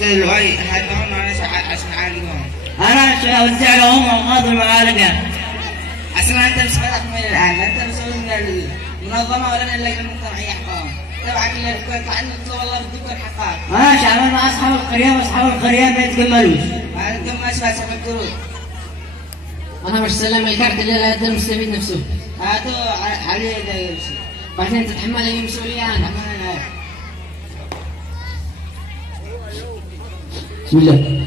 الوعي هاتهم عشان أعالجهم. أنا أوزع لهم أمراض المعالجة. أصلا أنت مسؤولك من الآن، أنت مسؤول من المنظمة ولا من اللجنة المجتمعية حقهم. تبعك اللي يطلع عندك والله بدك الحقائق. أنا شعبان مع أصحاب القرية وأصحاب القرية ما يتكملوش. ما يتكملوش بس الدروس. أنا مش سلم الكارت اللي لا يقدر المستفيد نفسه. هاتوا عليه ده يمشي. بعدين تتحمل أي مسؤولية أنا. بسم الله.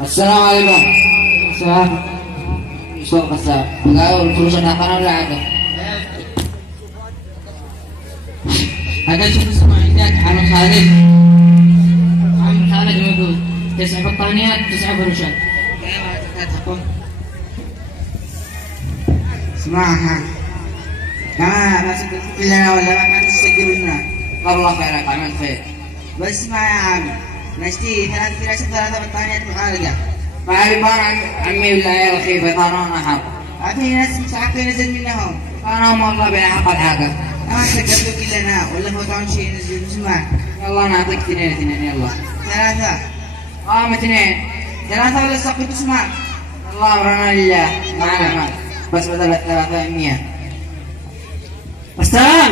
السلام عليكم. السلام. شوف السلام. لا الفلوس أنا أخذنا ولا عادة. هذا شوف اسمه عندك عم خالد. عم خالد موجود. 9 بطانيات 9 فروشات. اسمعها. ما سكت لنا ولا ما تسجلوا لنا. الله خيرك عملت خير. بس اسمع يا عم. نشتي 3 فراشات 3 بطانيات معالجة. معلم عمي بالله الخير فطارانا حق. في ناس مساعدة ينزل منهم. أنا والله بحق الحاجة. ما سجلوا كلنا ولا فوتون شيء ينزل اسمع. يلا نعطيك 2 يلا. 3. 2. 3 ولا سقط اسمع. الله أمرنا لله معنا مال بس بدل 300. السلام.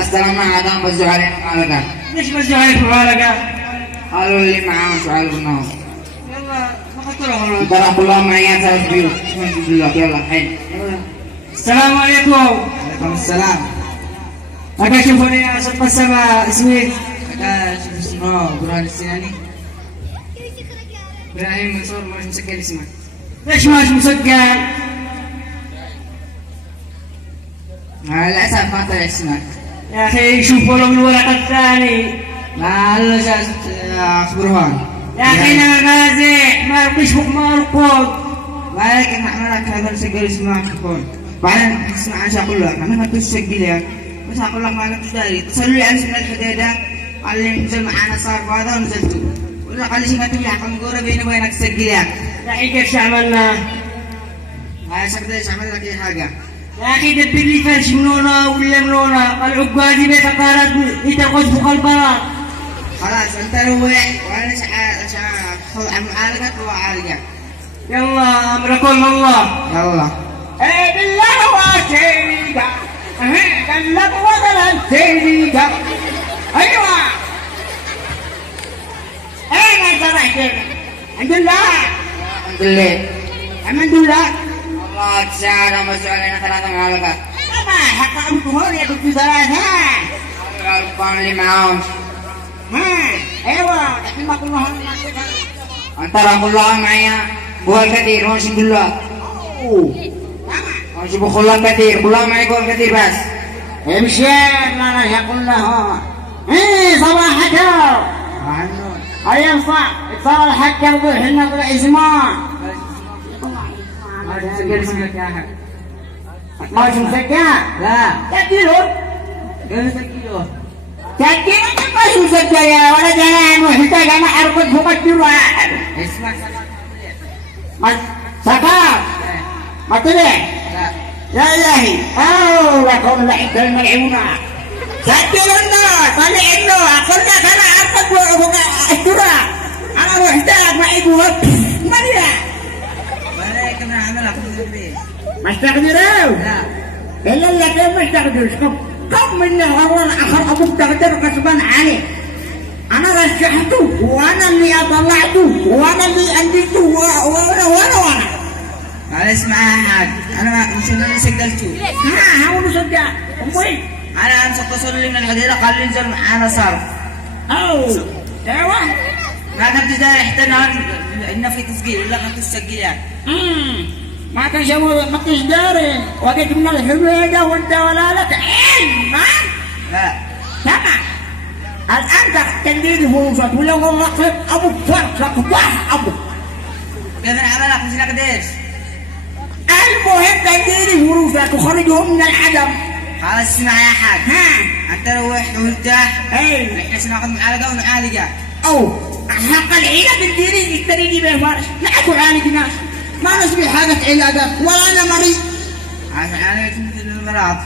استلمنا عدم بزوا علينا معلقة. ليش بزوا عليكم معلقة؟ قالوا اللي معاهم سؤال قلناهم. يلا ما خطرهم. ترى كلهم معي 3 بيوت. الحمد لله يلا الحين. السلام عليكم. عليكم السلام. أكا شوفوني يا صدق السماء اسمي. أكا شوف اسمه برهان السناني. إبراهيم منصور مش مسجل اسمه. ليش ماش مسجل؟ مع الأسف ما طلع اسمك. يا أخي شوفوا له الورق الثاني. ما له جالس برهان. يا أخي أنا غازي ما يرقش فوق ما يرقود. ما لك نحن هذا نسجل اسمك كون. بعدين اسمع ايش اقول لك، انا ما تسجل يعني. بس اقول لك ما انت داري، اتصلوا لي على اسم الحديده قال لي نزل معنا صار هذا ونزلت. ولا قال لي شو كاتب لي عقم قوره بيني وبينك تسجل يعني. يا أخي كيف عملنا؟ ما شكله ايش عمل لك اي حاجه. يا أخي دبر لي فرش منونا ولا منونا، العقادي بيت قارات يترقص فوق البراء. خلاص انت روح وانا خذ معالجك وعالجك. يلا أمركم الله. يلا. ايه بالله واسيدة قلب وغلا سيدة. ايوه اين انت الحمد لله. الحمد لله. الحمد لله. والله تساعد مسؤول علينا 3 معلقات. ما حق أبوكم يا دكتور 3. القرآن اللي معاهم. ايوه الحين ما كلهم أنت ترى كلهم معي. قول كثير وش نقول له؟ وش بقول كثير كلهم معي قول كثير بس. امشي ما يقول له ايه صباحك هل ينفع اتصال الحق يروح لنا بالعزمان. ما تسجل اسمك يا أخي. ما تمسكها؟ لا. سجله. قال سجله. سجله انت ما تمسكها يا ولد انا محتاج انا ارقد فوق الجوال. اسمع سكر ما طلع. لا. يا إلهي لكم لعبت الملعونة. سجلوا لنا طلع لنا قلنا أنا أرقد فوق الجوال. أنا محتاج معي بوقت مريا. ما لك انا عملها في البيت. ما استقدروا؟ لا. إلا اللي كيف ما استقدروش. كم من الغرون آخر أبوك تقدر غصبا عليه. أنا رشحته وأنا اللي أطلعته وأنا اللي أنجزته وأنا على اسمع يا حاج انا مش سجلته. هو مصدق أمي. انا امس اتصلوا لي من الحديده قال لي انزل معانا صرف. ايوه ما كنت داري حتى انه في تسجيل ولا كنت تسجل يعني. ما كنتش داري وقت من الحميده وانت ولا لك علم. لا. سمع الان تنديد فلوسك ولا والله ابوك فرصك واحد ابوك. كيف نعملها مش نقدرش. المهم تنديد فلوسك وخرجهم من العدم. خلاص اسمع يا حاج. انت روح وارتاح. احنا سناخذ معالجه ونعالجك. حق العيله بالديري يشتريني به فارس. لا اكو عالج ناس. ما نسوي حاجة علاجات ولا أنا مريض. أنا مثل المرض.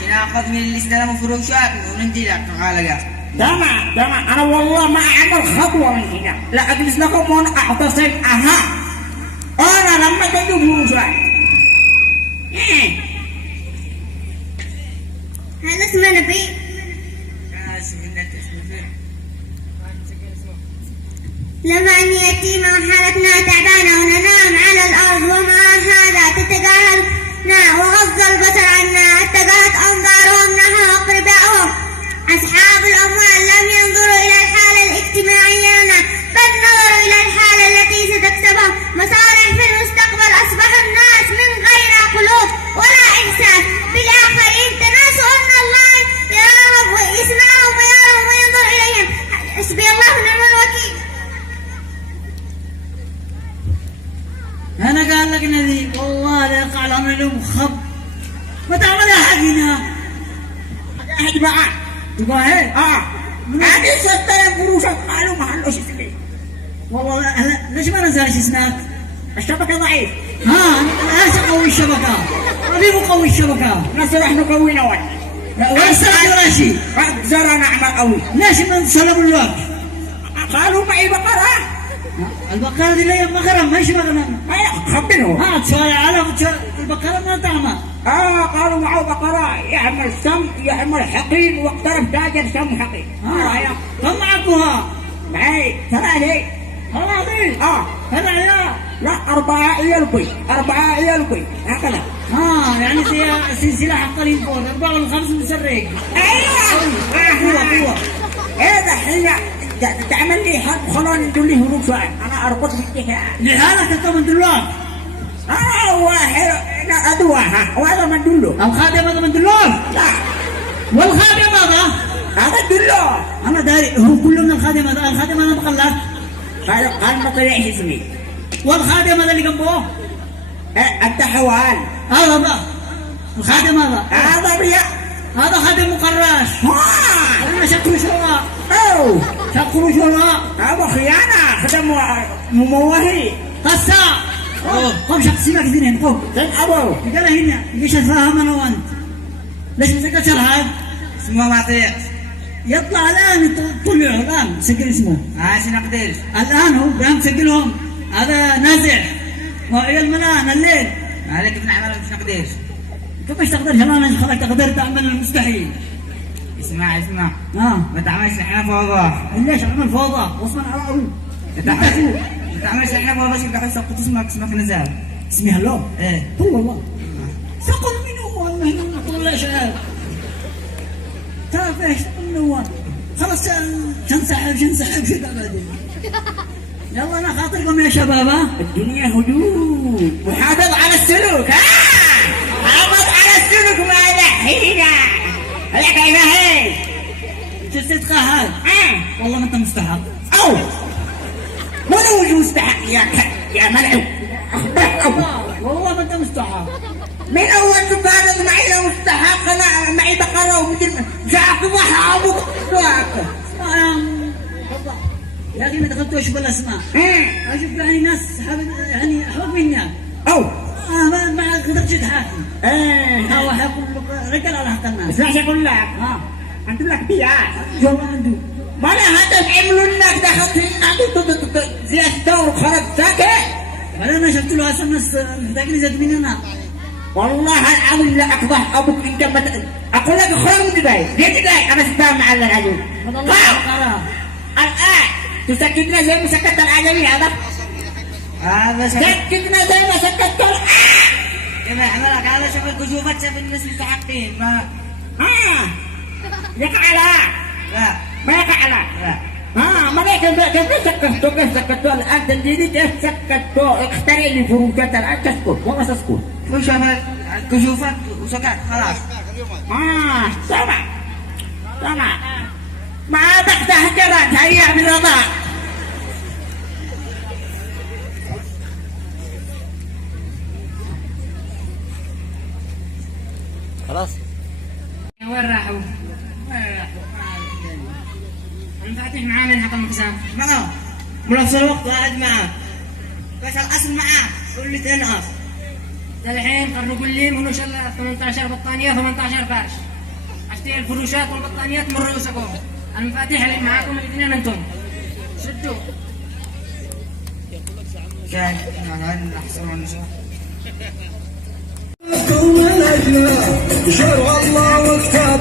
سنأخذ من اللي استلموا فروشات وننتي لك غالقة. تمام أنا والله ما أعمل خطوة من هنا، لا أجلس لكم وأنا أعتصم. أنا لما تجوا فروشات. هذا اسمه نبي. لما أن يتيما وحالتنا تعبانة وننام على الأرض وما هذا تتجاهلنا وغض البصر عنا اتجهت أنظارهم نحو أقربائهم. أصحاب الأموال لم ينظروا إلى الحالة الاجتماعية لنا بل نظروا إلى الحالة التي ستكسبهم مصالح في المستقبل. أصبح الناس من غير قلوب ولا إحساس بالآخرين، تناسوا أن الله يراهم ويسمعهم ويراهم وينظر إليهم. حسبي الله ونعم الوكيل. أنا قال لك نبي والله لا يقع لنا لهم خب ما تعمل حقنا أحد معاه تبغى هيك هذه ستة فروشات قالوا ما حلوش اسمي والله ليش ما نزلش اسمك الشبكة ضعيف ليش قوي الشبكة أبي مقوي الشبكة ناس نحن قوينا وين سلام ولا شيء زرعنا عمل قوي ليش ما نسلم الوقت قالوا معي بقرة البقرة دي ليه بقرة ماشي بقرة خبره تشاي على البقرة ما تعمل قالوا معه بقرة يعمل سم يعمل حقين واقترب تاجر سم حقين كم معكوها معي ثلاثة هذا عيال لا 4 عيال بي هكذا يعني زي سلسلة حقين فوق 4 و5 مسرق قوة هذا حين تعمل لي حرب خلاني ندول لي هروب شوية أنا أربط بالتحية لحالك كم ندلوك واحد أدوها وهذا من دلو الخادم هذا من دلو لا والخادم هذا دلو أنا داري هو كله من الخادم هذا مقلق قال ما طلعش اسمي والخادم هذا اللي جنبه التحوال هذا الخادم هذا رياء هذا خادم مقراش أنا شكله شواء شكله شواء هذا خيانة خدم مموهي قصة قم شخصينا كثيرين قم أبو قال هنا ليش أتفاهم أنا وأنت ليش مسكت شرحات اسمه معطيق يطلع الآن طلعوا الآن سجل اسمه عايزين أقدر الآن هو بهم تسجلهم هذا نازع وعيال المنان الليل عليك ابن عمل مش نقدر كيف مش تقدر شلون خلاك تقدر تعمل المستحيل اسمع ما تعملش احنا فوضى ليش عمل فوضى وصلنا على أول ما تعملش احنا فوضى شو قاعد يسقط اسمك نزال اسمي هلو ايه طول والله سقط منه والله والله شعار تعرف ايش منه خلاص شنسحب في بعدين يلا انا خاطركم يا شباب الدنيا هدوء وحافظ على السلوك حافظ على السلوك ما يلحينا هيك كيف هيك جسد قهر والله ما انت مستحق او ولا وجه مستحق يا ملعب والله ما انت مستحق من اول تبارك معي لو مستحق انا معي بقره ومثل جاك واحد ابو يا اخي ما دخلتوش بالاسماء اشوف يعني ناس يعني احب مني او ما قدرتش تحاكم هو حيكون رجال على حق الناس اسمع شو اقول لك انت لك بيعات والله عنده ما لا هذا عملوا لك دخلت هنا زي الدور خرج ساكت انا شفت له اصلا الناس محتاجين زاد مننا والله العظيم لا اقبح ابوك انت اقول لك اخرج من دقايق انا استاذ مع العجوز الان تسكتنا زي ما سكت العجمي هذا سكتنا زي ما سكت كما عملك هذا شوف الكشوفات شوف الناس مستحقين ما يقع لا ما يقع لا ما كيف سكتوا الان تنجيني كيف سكتوا اخترع لي فروجات الان تسكت والله تسكت كشوفات الكشوفات وسكت خلاص سمع ما تحتاج هيا من الرضاع خلاص وين راحوا؟ انا فاتح معاه من حق المحسن معه بنفس الوقت واحد معه بس الاصل معاه قول لي تنقص. الحين قرروا قول لي منو شال 18 بطانيه 18 فرش. اشتري الفروشات والبطانيات من رؤوسكم. المفاتيح اللي معاكم الاثنين انتم. شدوا. كان هل نحصل النشاط من أجله شر الله واكتب